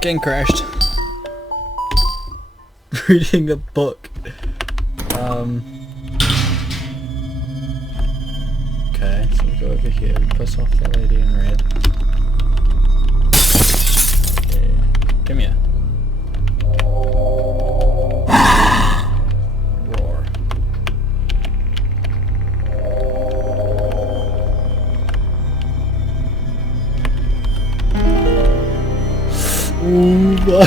Getting crashed. Reading a book. Okay, so we go over here, we piss off the lady in red. Yeah. Come here. Roar. Ooh, that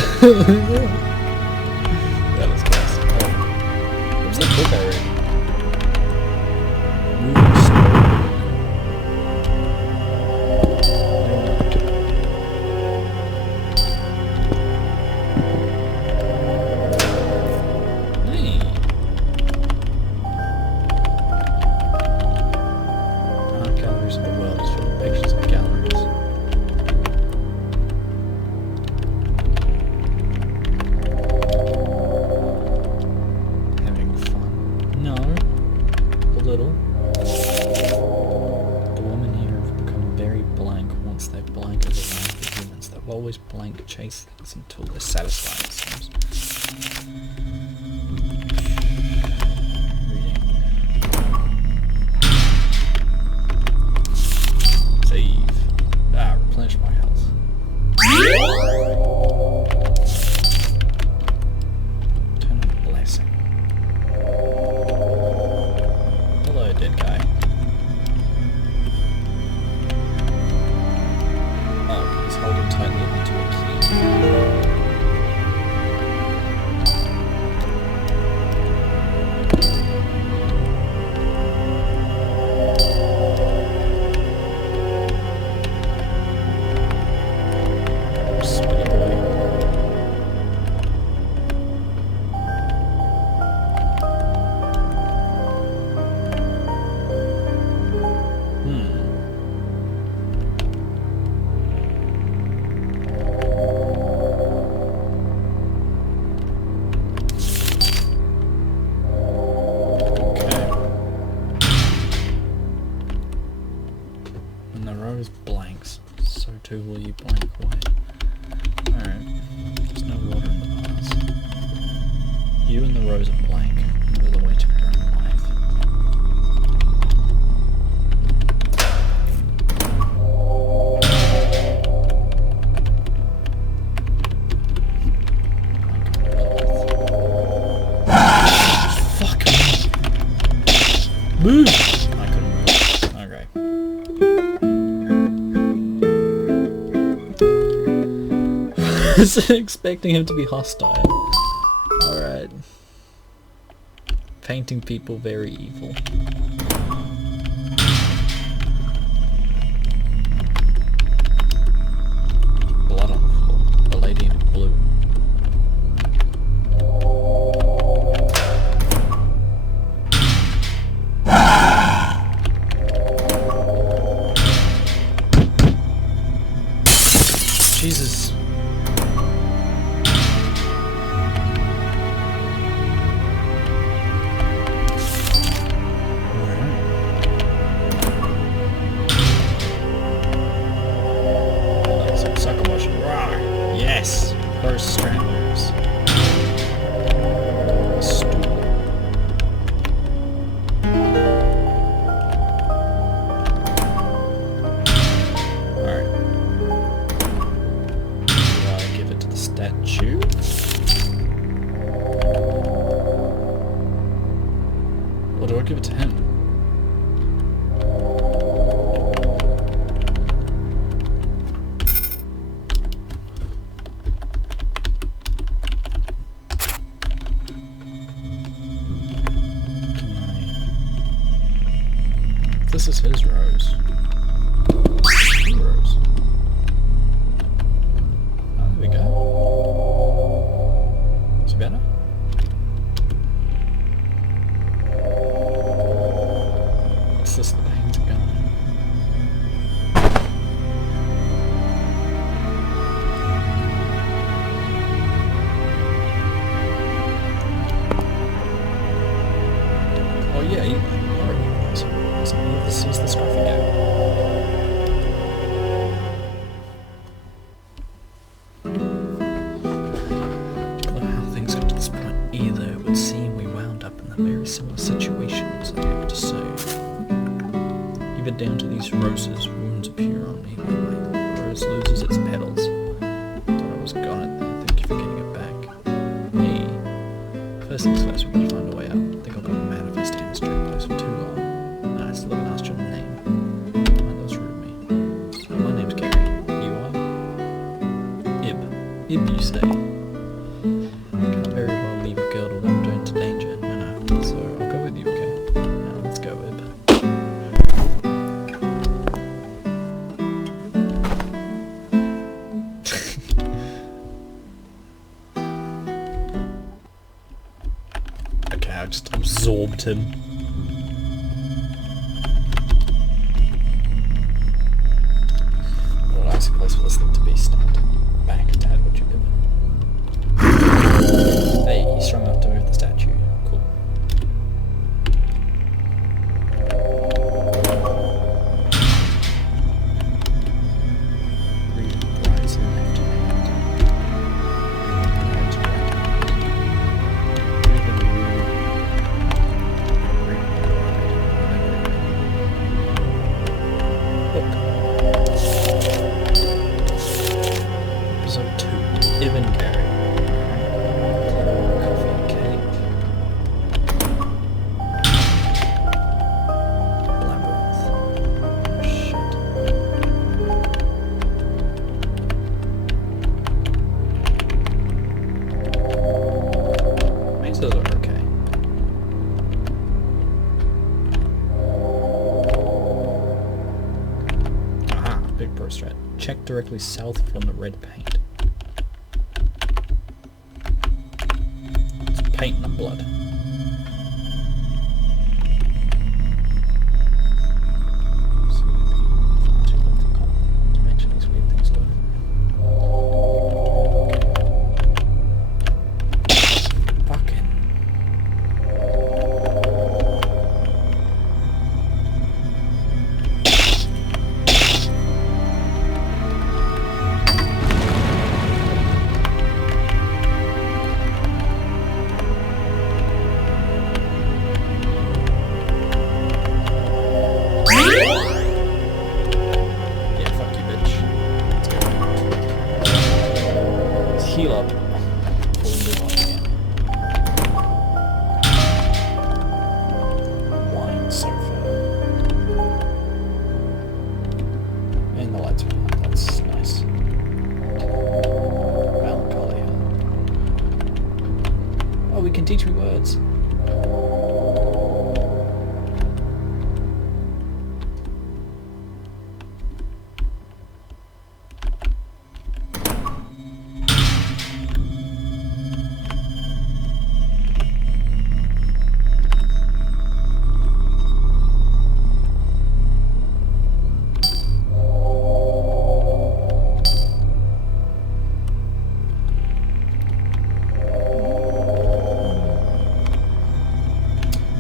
was close. Oh. What was that book I read? Moving slowly. Hey. Art galleries of the world is full of pictures of galleries. Having fun? No. A little. The women here have become very blank once they blank as around the humans. They'll always blank chase things until they're satisfied, it seems. Reading. Save. Replenish my health. Turn on blessing. Hello, dead guy. Oh, he's holding tightly onto a key. Spinny boy. Okay. When the row is blanks, so too will you blank away. Alright. There's no water in the vase. You and the rows are blank. Know the way to your own life. Fuck me. Move! I couldn't move. Okay. I was expecting him to be hostile. Alright. Painting people very evil. Blood on the floor. The lady in blue. Jesus. Some sucker motion. Rawr. Yes. First stranglers. Stool. Alright. Do I give it to the statue? Or do I give it to him? This is his rose. Two rose. Oh, there we go. Is it better? What's this that hangs a gun? Oh yeah, alright. So, this is the scruffy guy. bed down to these roses. Wounds appear on me. The rose loses its petals. Thought I was gone there. Thank you for getting it back. Me. First things first, we've got to find a way out. I think I've got a manifest hand straight place for too long. Nah, I still haven't asked your name. Mind that was rude of me. My name's Gary. You are? Ib. Ib, you say? Can't very well leave a girl to wander into danger. No. So I'll go with you, okay? Now let's go, Ib. Okay, I just absorbed him. What a nice place for this thing to be stunned. Back a tad, would you, Ib? Hey, he's strong enough to move the statue. Cool. Read bride's left hand. Read bride's right hand. Read the moon. Read bride. Book. Episode 2. Ib and Gary. Coffee and cake. Labyrinth. Shit. Mazes are okay. Aha, big pro strat. Check directly south from the red paint. It's paint and blood. So it'd be far too long to mention these weird things later. Fucking. Yeah, fuck you, bitch. Let's go. Let's heal up. Before we move on again. Wine sofa. And the lights are on. That's nice. Melancholia. Oh, we can teach me words.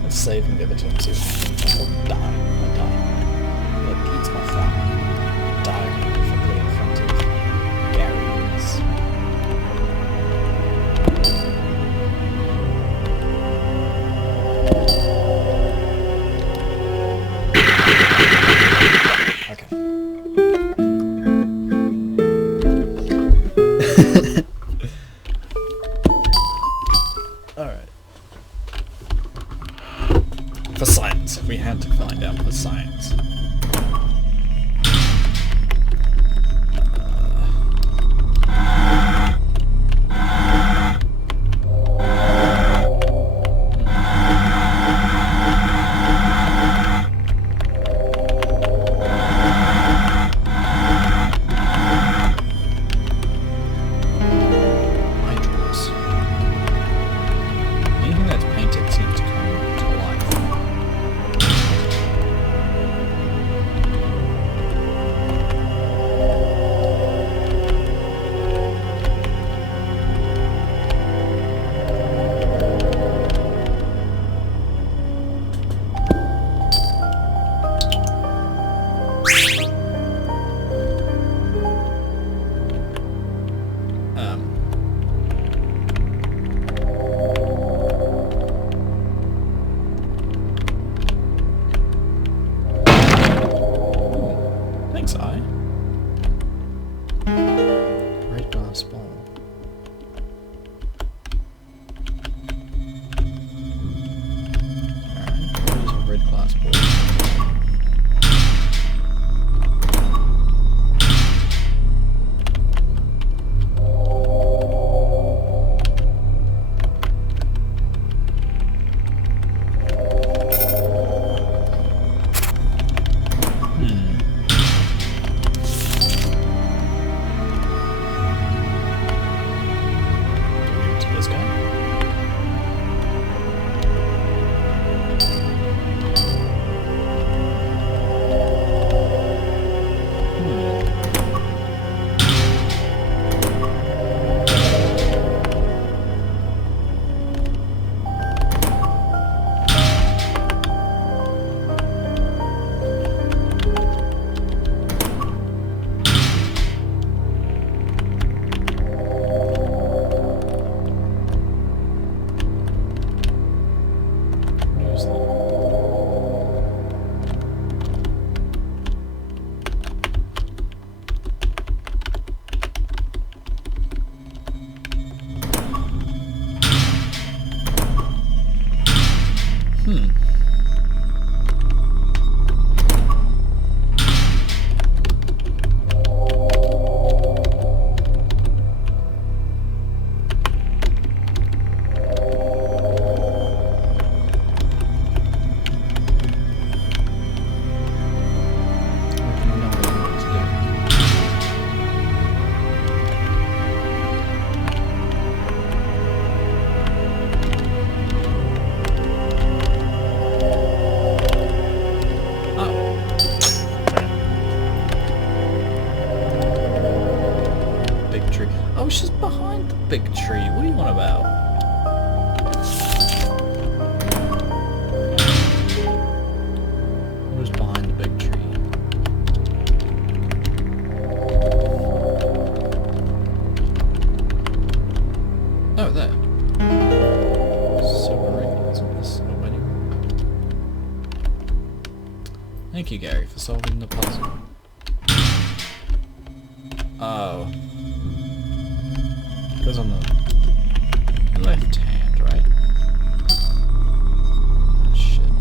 Let's save and give it to him. See what happens. I'll die. I'll die. Look, eats my flower. Die horrifically in front of Gary's. Okay. Alright. For science. We had to find out for science. Hydros. Anything that's painted seems to come to life. I was just behind the big tree. What do you want about? I was behind the big tree. Oh, there. Silver ring. Isn't this a wedding ring? Thank you, Gary, for solving the puzzle. Oh. Goes on the left hand, right? Oh, shit.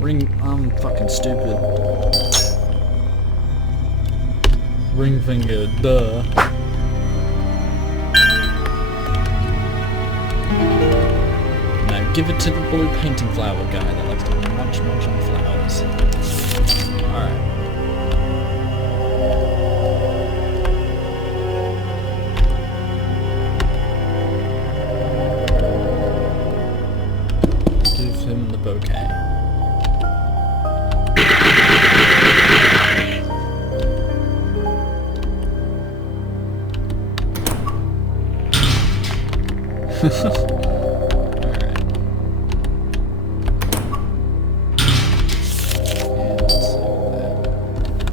Ring, I'm fucking stupid. Ring finger, duh. Now give it to the blue painting flower guy that likes to munch on flowers. Alright. Give him the bouquet.